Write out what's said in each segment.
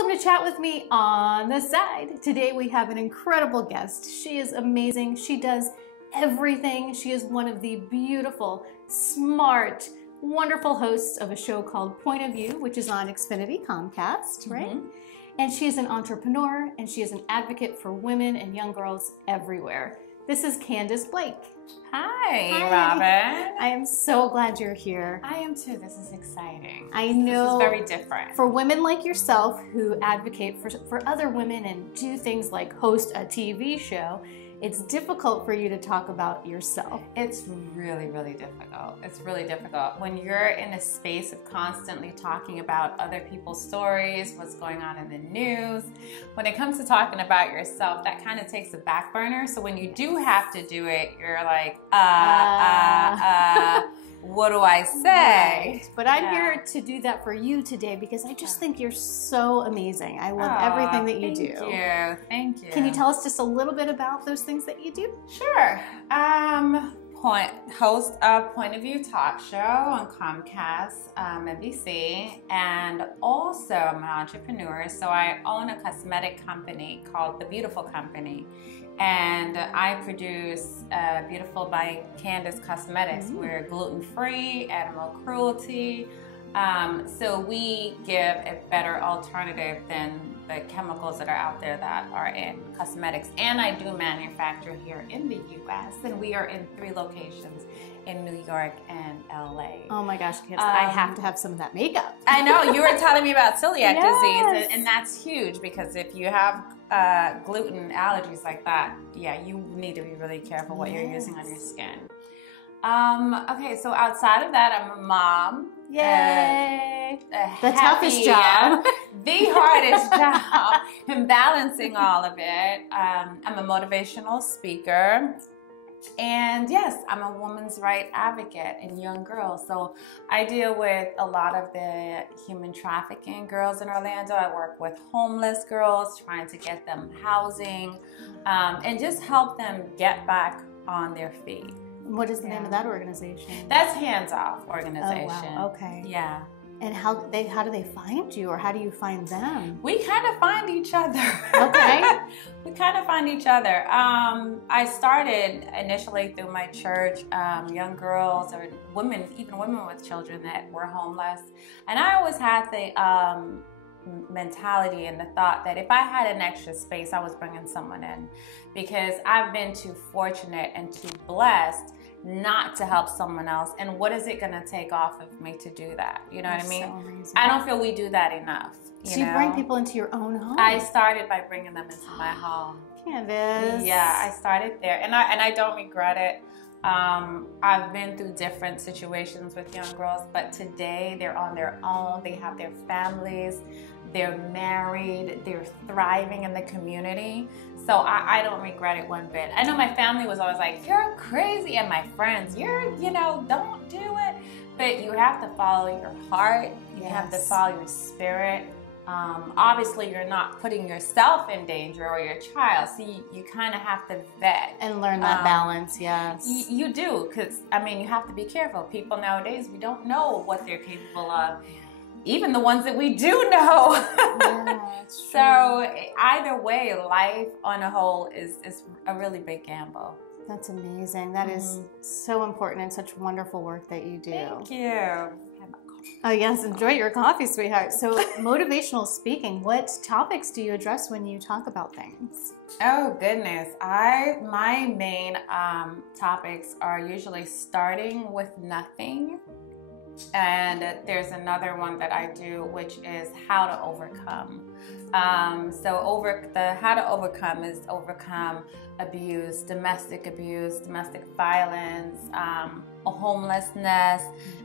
Welcome to Chat With Me on the Side. Today we have an incredible guest. She is amazing. She does everything. She is one of the beautiful, smart, wonderful hosts of a show called Point of View, which is on Xfinity Comcast, right? And she is an entrepreneur, and she is an advocate for women and young girls everywhere. This is Candice Blake. Hi, Robin. I am so glad you're here. I am too. This is exciting. I know. This is very different. For women like yourself who advocate for other women and do things like host a TV show, it's difficult for you to talk about yourself. It's really, really difficult. It's really difficult. When you're in a space of constantly talking about other people's stories, what's going on in the news, when it comes to talking about yourself, that kind of takes a back burner. So when you do have to do it, you're like, what do I say? Right. But I'm here to do that for you today because I just think you're so amazing. I love everything that you do. Thank you. Can you tell us just a little bit about those things that you do? Sure. Host a Point of View talk show on Comcast, NBC, and also I'm an entrepreneur. So I own a cosmetic company called The Beautiful Company. And I produce Beautiful by Candice Cosmetics. We're gluten-free, animal cruelty. So we give a better alternative than the chemicals that are out there that are in cosmetics. And I do manufacture here in the U.S. And we are in 3 locations in New York and LA. Oh my gosh, Candice, I have to have some of that makeup. I know, you were telling me about celiac disease, and that's huge because if you have gluten allergies like that, yeah, you need to be really careful what you're using on your skin. Okay, so outside of that, I'm a mom. Yay! The toughest job. The hardest job. And balancing all of it. I'm a motivational speaker. And yes, I'm a women's rights advocate and young girls. So I deal with a lot of the human trafficking girls in Orlando. I work with homeless girls, trying to get them housing, and just help them get back on their feet. What is the name of that organization? That's Hands Off organization. Oh, wow. Okay. Yeah. And how do they find you, or how do you find them? We kind of find each other. Okay. We kind of find each other. I started initially through my church, young girls or women, even women with children that were homeless. And I always had the mentality and the thought that if I had an extra space, I was bringing someone in, because I've been too fortunate and too blessed not to help someone else. And what is it going to take off of me to do that? You know what I mean? So amazing. I don't feel we do that enough. You bring people into your own home? I started by bringing them into my home. Candice. Yeah, I started there, and I don't regret it. I've been through different situations with young girls, but today they're on their own. They have their families. They're married. They're thriving in the community. So I don't regret it one bit. I know my family was always like, you're crazy. And my friends, don't do it. But you have to follow your heart. You have to follow your spirit. Obviously, you're not putting yourself in danger or your child. So you kind of have to vet. And learn that balance, yes. You do, because, you have to be careful. People nowadays, we don't know what they're capable of. Even the ones that we do know. So either way, life on a whole is a really big gamble. That's amazing. That is so important and such wonderful work that you do. Thank you. Oh yes, enjoy your coffee, sweetheart. So motivational speaking, what topics do you address when you talk about things? Oh goodness, my main topics are usually starting with nothing. And there's another one that I do, which is how to overcome. How to overcome is overcome abuse, domestic violence, homelessness.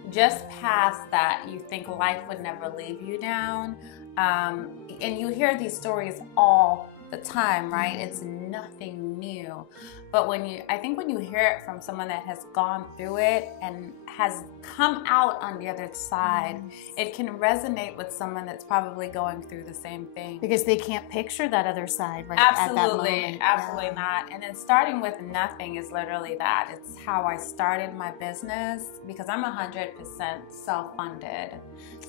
Just past that, you think life would never leave you down. And you hear these stories all the time, right? It's nothing new. But I think when you hear it from someone that has gone through it and has come out on the other side, it can resonate with someone that's probably going through the same thing. Because they can't picture that other side right Absolutely, at that moment. absolutely not. And then starting with nothing is literally that. It's how I started my business, because I'm 100% self-funded.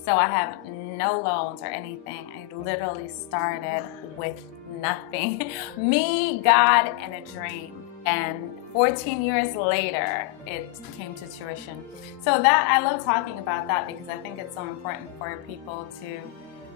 So I have no loans or anything. I literally started with nothing. Me, God, and a dream. And 14 years later, it came to fruition. So that, I love talking about that, because I think it's so important for people to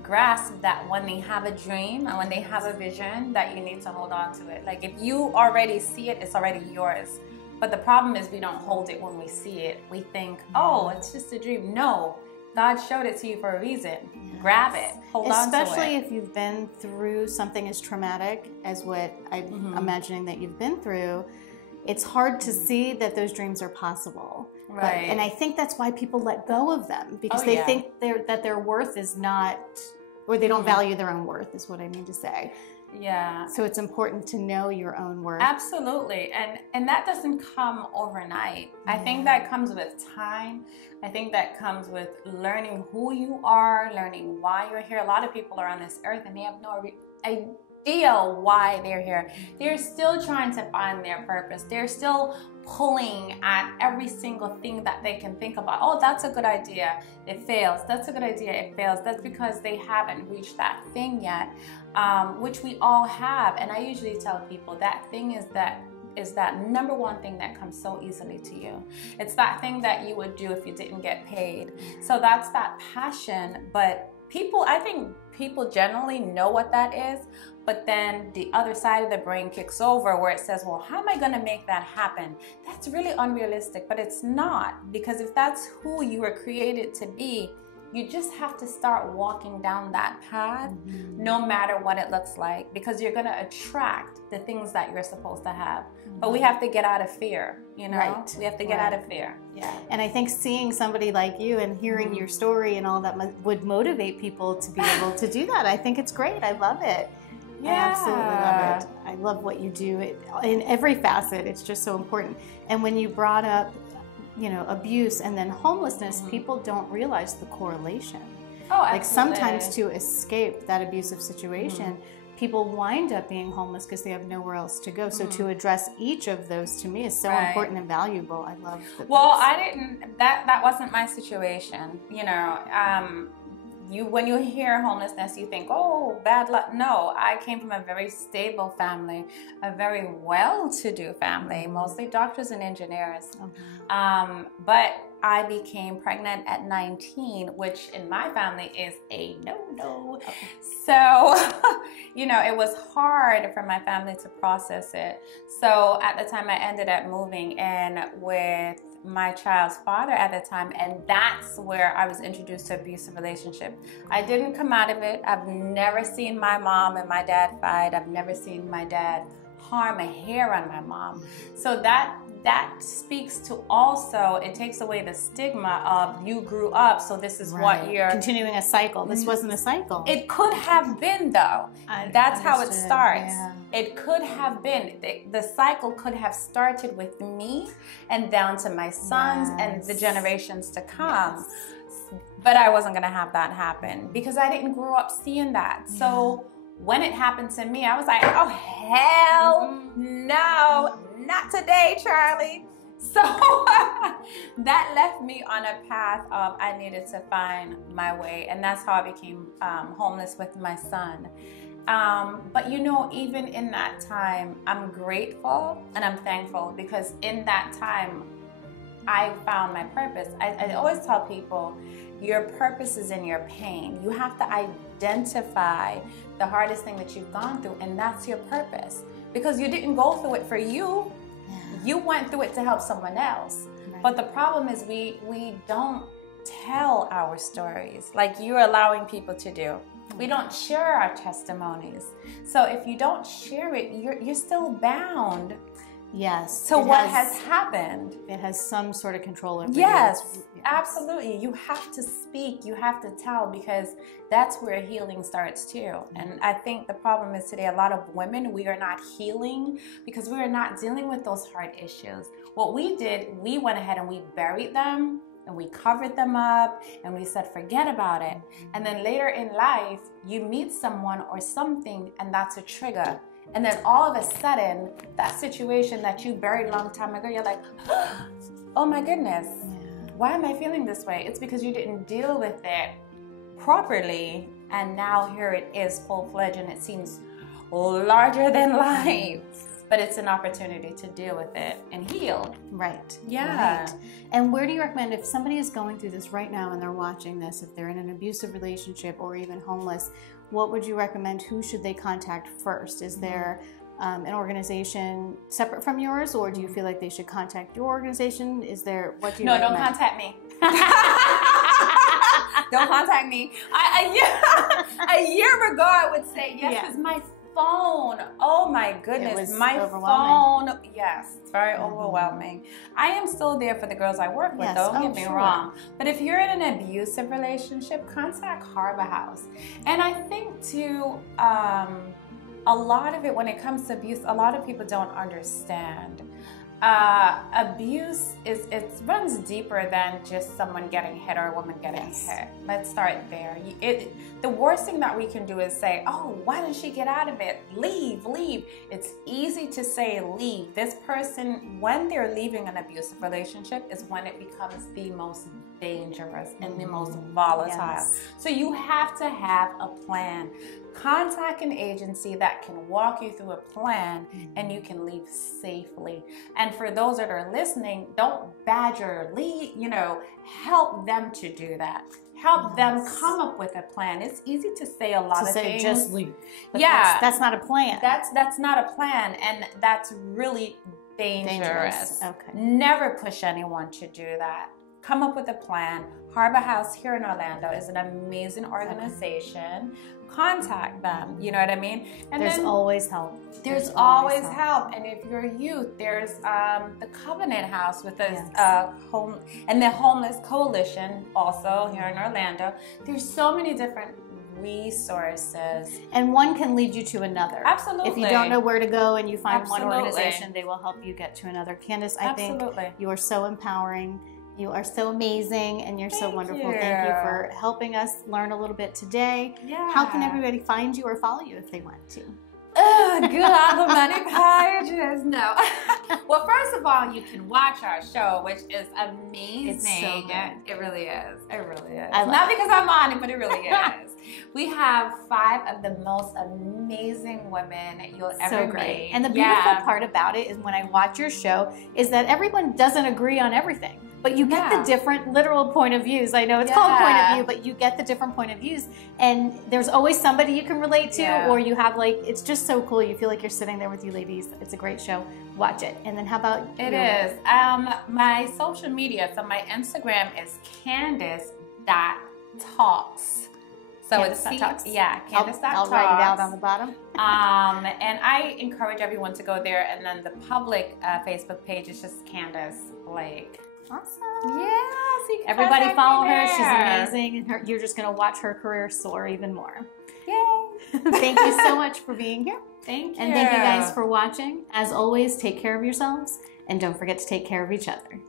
grasp that when they have a dream and when they have a vision, that you need to hold on to it. Like, if you already see it, it's already yours. But the problem is we don't hold it when we see it. We think, oh, it's just a dream. No, God showed it to you for a reason. Yes. Grab it, hold on to it. Especially if you've been through something as traumatic as what I'm imagining that you've been through. It's hard to see that those dreams are possible. Right. And I think that's why people let go of them, because they think that their worth is not, or they don't value their own worth, is what I mean to say. Yeah. So it's important to know your own worth. Absolutely. And that doesn't come overnight. I think that comes with time. I think that comes with learning who you are, learning why you're here. A lot of people are on this earth and they have no idea why they're here. They're still trying to find their purpose. They're still pulling at every single thing that they can think about. Oh, that's a good idea. It fails. That's a good idea. It fails. That's because they haven't reached that thing yet, which we all have. And I usually tell people that thing is that number one thing that comes so easily to you. It's that thing that you would do if you didn't get paid. So that's that passion. But I think people generally know what that is, but then the other side of the brain kicks over where it says, well, how am I going to make that happen? That's really unrealistic, but it's not, because if that's who you were created to be, you just have to start walking down that path, no matter what it looks like, because you're going to attract the things that you're supposed to have. But we have to get out of fear, you know? Right. We have to get out of fear. Yeah. And I think seeing somebody like you and hearing your story and all that would motivate people to be able to do that. I think it's great. I love it. Yeah. I absolutely love it. I love what you do in every facet. It's just so important. And when you brought up, abuse and then homelessness, people don't realize the correlation. Oh, absolutely. Like sometimes to escape that abusive situation, people wind up being homeless because they have nowhere else to go. So to address each of those, to me, is so important and valuable. I love that. Well, that wasn't my situation. When you hear homelessness, you think, oh, bad luck. No, I came from a very stable family, a very well-to-do family, mostly doctors and engineers. But I became pregnant at 19, which in my family is a no-no. So, it was hard for my family to process it. So at the time, I ended up moving in with my child's father at the time, and that's where I was introduced to abusive relationship. I didn't come out of it. I've never seen my mom and my dad fight. I've never seen my dad harm a hair on my mom. So that speaks to also, it takes away the stigma of you grew up, so this is what you're continuing a cycle. This wasn't a cycle. It could have been, though. That's how it starts. Yeah. It could have been. The cycle could have started with me and down to my sons and the generations to come. But I wasn't going to have that happen because I didn't grow up seeing that. So when it happened to me, I was like, oh, hell no, not today, Charlie. So that left me on a path of I needed to find my way. And that's how I became homeless with my son. But even in that time, I'm grateful and I'm thankful because in that time, I found my purpose. I always tell people, your purpose is in your pain. You have to identify the hardest thing that you've gone through, and that's your purpose. Because you didn't go through it for you. You went through it to help someone else. Right. But the problem is we don't tell our stories like you're allowing people to do. We don't share our testimonies. So if you don't share it, you're still bound. Yes. So what has happened? It has some sort of control over Yes. you. Absolutely. You have to speak, you have to tell, because that's where healing starts too. And I think the problem is today, a lot of women, we are not healing because we are not dealing with those hard issues. What we did, we went ahead and we buried them and we covered them up and we said, forget about it. And then later in life, you meet someone or something and that's a trigger. And then all of a sudden, that situation that you buried a long time ago, you're like, oh my goodness, why am I feeling this way? It's because you didn't deal with it properly. And now here it is full-fledged and it seems larger than life. But it's an opportunity to deal with it and heal. Right. Yeah. Right. And where do you recommend, if somebody is going through this right now and they're watching this, if they're in an abusive relationship or even homeless, what would you recommend? Who should they contact first? Is there an organization separate from yours, or do you feel like they should contact your organization? Is there, what do you recommend? Don't contact me. Don't contact me. A year ago, I would say, yes, it's my phone. Oh my goodness, my phone. Yes, it's very overwhelming. I am still there for the girls I work with, don't get me wrong. But if you're in an abusive relationship, contact Harbor House. And I think too, a lot of it, when it comes to abuse, a lot of people don't understand. Abuse it runs deeper than just someone getting hit or a woman getting hit. Let's start there. The worst thing that we can do is say, oh, why didn't she get out of it? Leave. It's easy to say leave. This person, when they're leaving an abusive relationship, is when it becomes the most dangerous and the most volatile. So you have to have a plan. Contact an agency that can walk you through a plan and you can leave safely. And for those that are listening, don't badger, leave, help them to do that. Help them come up with a plan. It's easy to say a lot of things. Just leave. But that's not a plan. That's not a plan, and that's really dangerous. Okay. Never push anyone to do that. Come up with a plan. Harbor House here in Orlando is an amazing organization. Contact them, you know what I mean? And there's always help. There's always help. And if you're a youth, there's the Covenant House with the Homeless Coalition also here in Orlando. There's so many different resources. And one can lead you to another. Absolutely. If you don't know where to go and you find one organization, they will help you get to another. Candice, I think you are so empowering. You are so amazing and you're so wonderful. Thank you for helping us learn a little bit today. Yeah. How can everybody find you or follow you if they want to? God, many pages. No. Well, first of all, you can watch our show, which is amazing. It's so good. It really is. It really is. Not because I'm on it, but it really is. We have 5 of the most amazing women you'll ever meet. And the beautiful part about it is when I watch your show is that everyone doesn't agree on everything. But you get the different literal point of views. I know it's called point of view, but you get the different point of views. And there's always somebody you can relate to, or you have it's just so cool. You feel like you're sitting there with you ladies. It's a great show. Watch it. And then how about you? It is. My social media, so my Instagram is Candice.Talks. So it's Talks. Candice.Talks. I'll write it out on the bottom. And I encourage everyone to go there. And then the public Facebook page is just Candice Blake. Awesome. Yes. Everybody follow her. She's amazing. And you're just going to watch her career soar even more. Yay. Thank you so much for being here. Thank you. And thank you guys for watching. As always, take care of yourselves and don't forget to take care of each other.